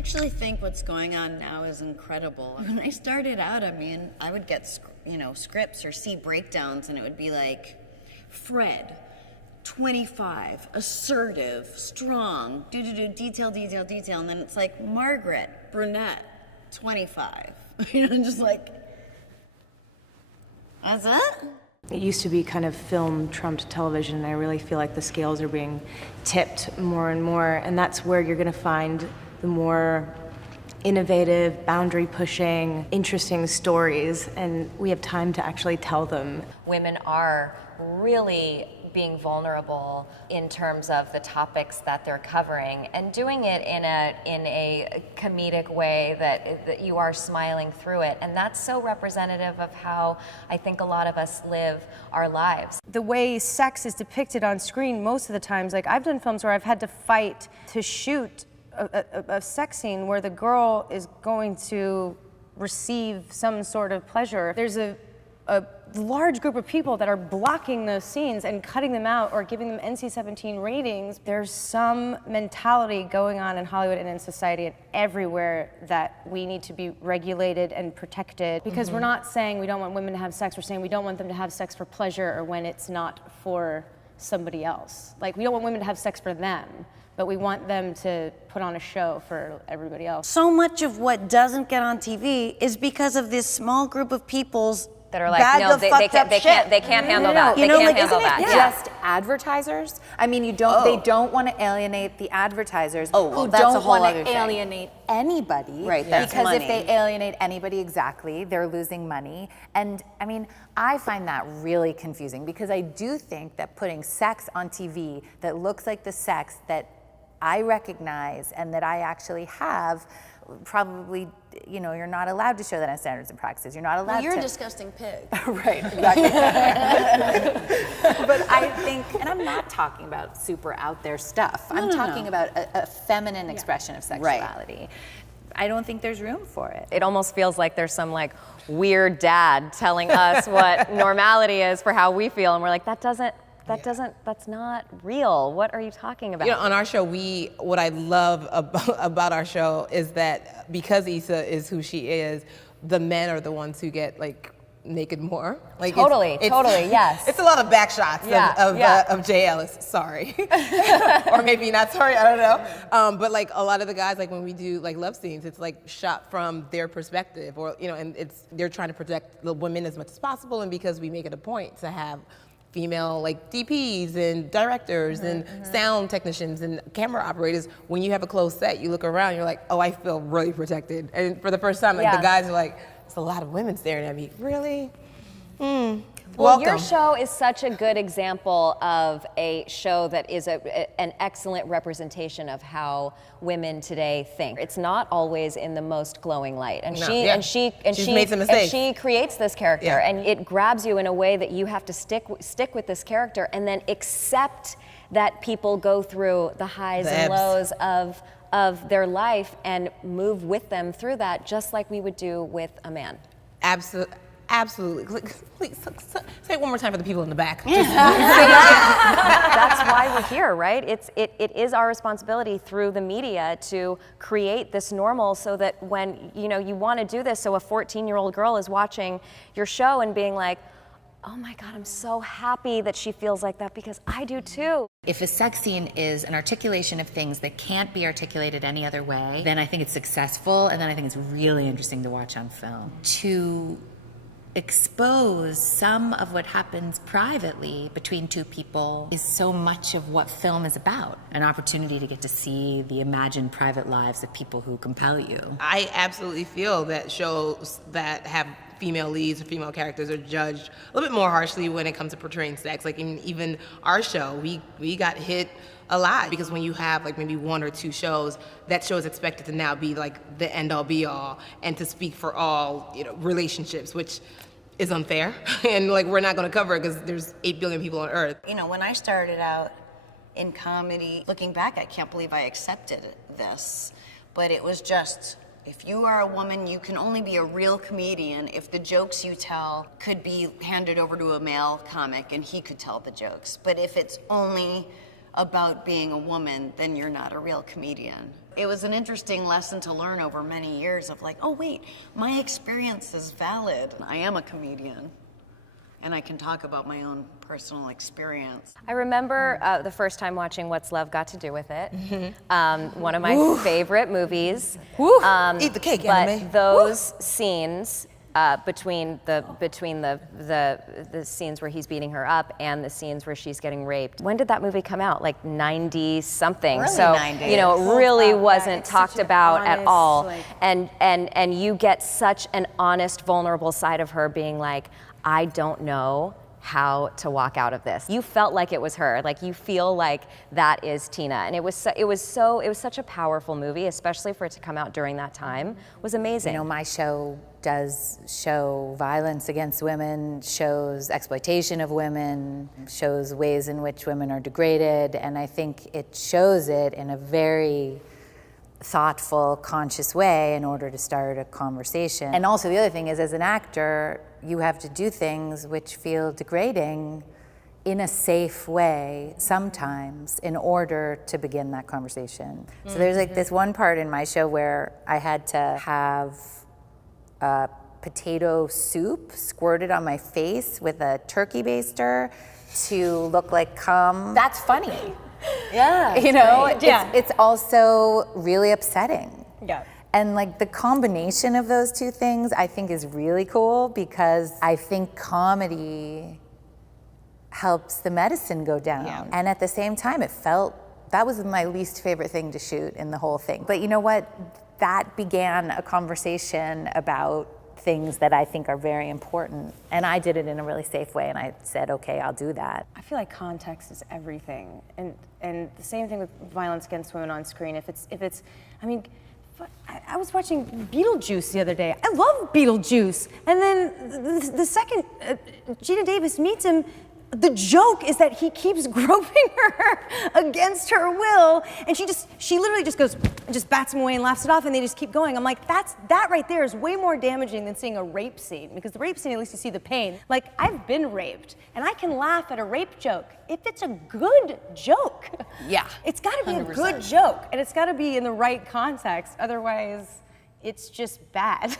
actually think what's going on now is incredible. When I started out, I mean, I would get, scripts or see breakdowns, and it would be like, Fred, 25, assertive, strong, detail, and then it's like, Margaret, brunette, 25. Just like, that's it? It used to be kind of film trumped television, and I really feel like the scales are being tipped more and more, and that's where you're gonna find the more innovative, boundary-pushing, interesting stories, and we have time to actually tell them. Women are really being vulnerable in terms of the topics that they're covering, and doing it in a comedic way that you are smiling through it, and that's so representative of how I think a lot of us live our lives. The way sex is depicted on screen most of the times, like I've done films where I've had to fight to shoot a sex scene where the girl is going to receive some sort of pleasure. There's a large group of people that are blocking those scenes and cutting them out or giving them NC-17 ratings. There's some mentality going on in Hollywood and in society and everywhere that we need to be regulated and protected, because we're not saying we don't want women to have sex, we're saying we don't want them to have sex for pleasure or when it's not for somebody else. Like, we don't want women to have sex for them, but we want them to put on a show for everybody else. So much of what doesn't get on TV is because of this small group of people's that are like, no, they can't handle that. They can't handle that. Just advertisers? I mean, they don't want to alienate the advertisers who don't want to alienate anybody. Right, that's because money. if they alienate anybody, exactly, they're losing money. And I mean, I find that really confusing, because I do think that putting sex on TV that looks like the sex that I recognize and that I actually have, probably, you're not allowed to show that on Standards and Practices. You're not allowed to. You're a disgusting pig. Right, exactly. But I think, and I'm not talking about super out there stuff. I'm talking about a feminine expression of sexuality. Right. I don't think there's room for it. It almost feels like there's some like weird dad telling us what normality is for how we feel, and we're like, that's not real. What are you talking about? On our show, what I love about our show is that because Issa is who she is, the men are the ones who get like naked more. Like totally, yes. It's a lot of back shots of Jay Ellis. Sorry, or maybe not sorry. I don't know. But like a lot of the guys, like when we do like love scenes, it's like shot from their perspective, or and they're trying to protect the women as much as possible, and because we make it a point to have female like DPs and directors and sound technicians and camera operators, when you have a closed set, you look around, you're like, oh, I feel really protected. And for the first time, like the guys are like, there's a lot of women staring at me. Really? Well, your show is such a good example of a show that is an excellent representation of how women today think. It's not always in the most glowing light, and she creates this character, and it grabs you in a way that you have to stick with this character, and then accept that people go through the highs and lows of their life and move with them through that, just like we would do with a man. Absolutely. Please say it one more time for the people in the back. That's why we're here, right? It is our responsibility through the media to create this normal, so that when you want to do this, so a 14-year-old girl is watching your show and being like, oh my God, I'm so happy that she feels like that, because I do too. If a sex scene is an articulation of things that can't be articulated any other way, then I think it's successful, and then I think it's really interesting to watch on film. To expose some of what happens privately between two people is so much of what film is about. An opportunity to get to see the imagined private lives of people who compel you. I absolutely feel that shows that have female leads or female characters are judged a little bit more harshly when it comes to portraying sex. Like even our show, we got hit a lot, because when you have like maybe one or two shows, that show is expected to now be like the end all be all and to speak for all relationships, which is unfair. And like we're not going to cover it because there's 8 billion people on Earth. When I started out in comedy, looking back, I can't believe I accepted this, but it was just, if you are a woman, you can only be a real comedian if the jokes you tell could be handed over to a male comic and he could tell the jokes. But if it's only about being a woman, then you're not a real comedian. it was an interesting lesson to learn over many years of like, oh wait, my experience is valid. I am a comedian, and I can talk about my own personal experience. I remember the first time watching What's Love Got to Do with It. One of my favorite movies. Eat the cake, but anime. those scenes between the scenes where he's beating her up and the scenes where she's getting raped. When did that movie come out? Like 90 something. Early so 90s. you know, it really wasn't it's talked such an about at honest, all. like- And you get such an honest, vulnerable side of her being like, I don't know how to walk out of this. You felt like it was her. Like you feel like that is Tina. And it was such a powerful movie, especially for it to come out during that time. It was amazing. You know, my show does show violence against women, shows exploitation of women, shows ways in which women are degraded, and I think it shows it in a very thoughtful, conscious way in order to start a conversation. And also the other thing is, as an actor, you have to do things which feel degrading in a safe way sometimes in order to begin that conversation. So there's like this one part in my show where I had to have potato soup squirted on my face with a turkey baster to look like cum. That's funny. Yeah. You know, Yeah. it's also really upsetting. Yeah. And like the combination of those two things I think is really cool because I think comedy helps the medicine go down. Yeah. And at the same time, that was my least favorite thing to shoot in the whole thing. But you know what? That began a conversation about things that I think are very important. And I did it in a really safe way, and I said, okay, I'll do that. I feel like context is everything, and the same thing with violence against women on screen. If it's, I mean, I was watching Beetlejuice the other day. I love Beetlejuice, and then the second Gina Davis meets him, the joke is that he keeps groping her against her will, and she literally just goes, just bats him away and laughs it off, and they just keep going. I'm like, that right there is way more damaging than seeing a rape scene, because the rape scene, at least you see the pain. Like, I've been raped, and I can laugh at a rape joke if it's a good joke. Yeah. It's gotta be 100%. a good joke, and it's gotta be in the right context, otherwise it's just bad.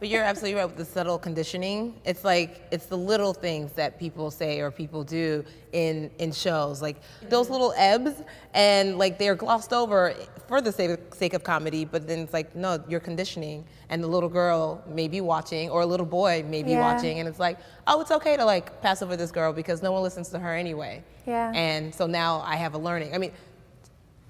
But you're absolutely right with the subtle conditioning. It's like, it's the little things that people say or people do in shows. Like those little ebbs, and like they're glossed over for the sake of comedy, but then it's like, no, you're conditioning. And the little girl may be watching, or a little boy may be watching, and it's like, oh, it's okay to like pass over this girl because no one listens to her anyway. Yeah. And so now I have a learning. I mean,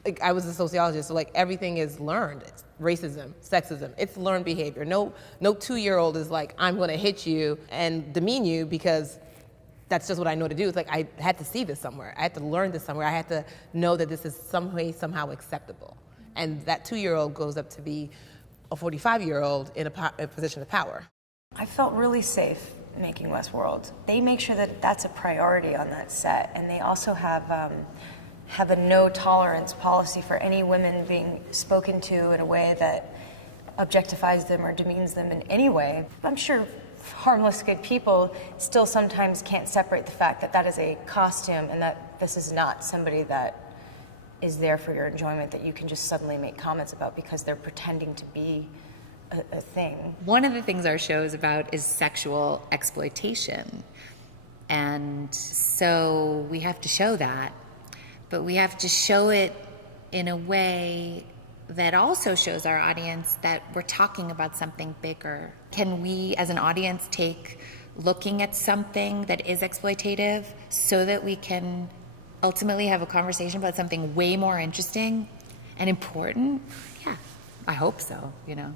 like, I was a sociologist, so like everything is learned. It's racism, sexism, it's learned behavior. No 2-year-old is like, I'm gonna hit you and demean you because that's just what I know to do. It's like, I had to see this somewhere. I had to learn this somewhere. I had to know that this is some way, somehow acceptable. And that 2-year-old goes up to be a 45-year-old in a position of power. I felt really safe making Westworld. They make sure that that's a priority on that set, and they also have a no tolerance policy for any women being spoken to in a way that objectifies them or demeans them in any way. I'm sure harmless, good people still sometimes can't separate the fact that that is a costume and that this is not somebody that is there for your enjoyment that you can just suddenly make comments about because they're pretending to be a thing. One of the things our show is about is sexual exploitation. And so we have to show that, but we have to show it in a way that also shows our audience that we're talking about something bigger. Can we, as an audience, take looking at something that is exploitative so that we can ultimately have a conversation about something way more interesting and important? Yeah, I hope so, you know.